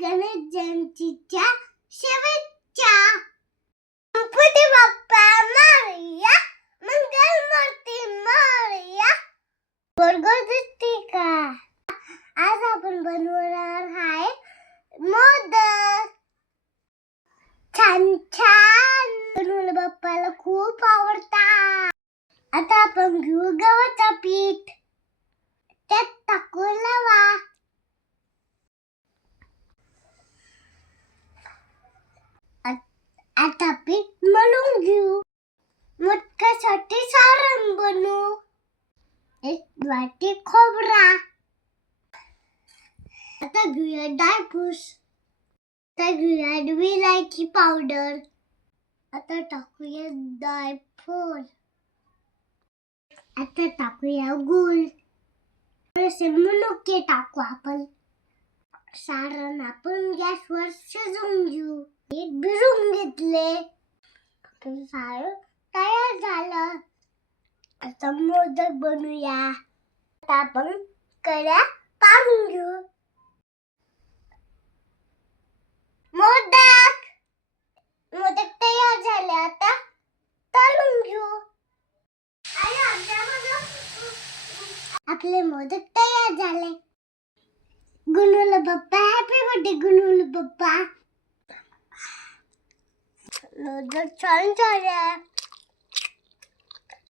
गणेश जयंतीच्या शुभेच्छा. गणपती बाप्पा मोरया, मंगलमूर्ती मोरया. गोड दिसते का? आज आपण बनवणार आहे मोदक. छान छान गणपती बाप्पाला खूप आवडतात. आता आपण घेऊ गव्हाचं पीठ. त्यात टाकू रवा. आता पीठ मळून घेऊ. मोदकासाठी सारण बनवू. एक वाटी खोबरा. आता घेऊया ड्रायफ्रुट्स. आता घेऊया विलायची पावडर. आता टाकूया ड्रायफ्रूट. आता टाकूया गूळ. थोडेसे मनुके टाकू आपण. सारण आपण गॅसवर शिजवून घेऊ. एक भिजवून घेतले. सारण तयार झालं. आता मोदक बनवूया. आता आपण कढया पाडून घेऊ. मोदक तयार झाले. आता तळून घेऊ. आपले मोदक तयार झाले. Ganpati Bappa happy birthday. गणपती बाप्पा मोदक छान झाले.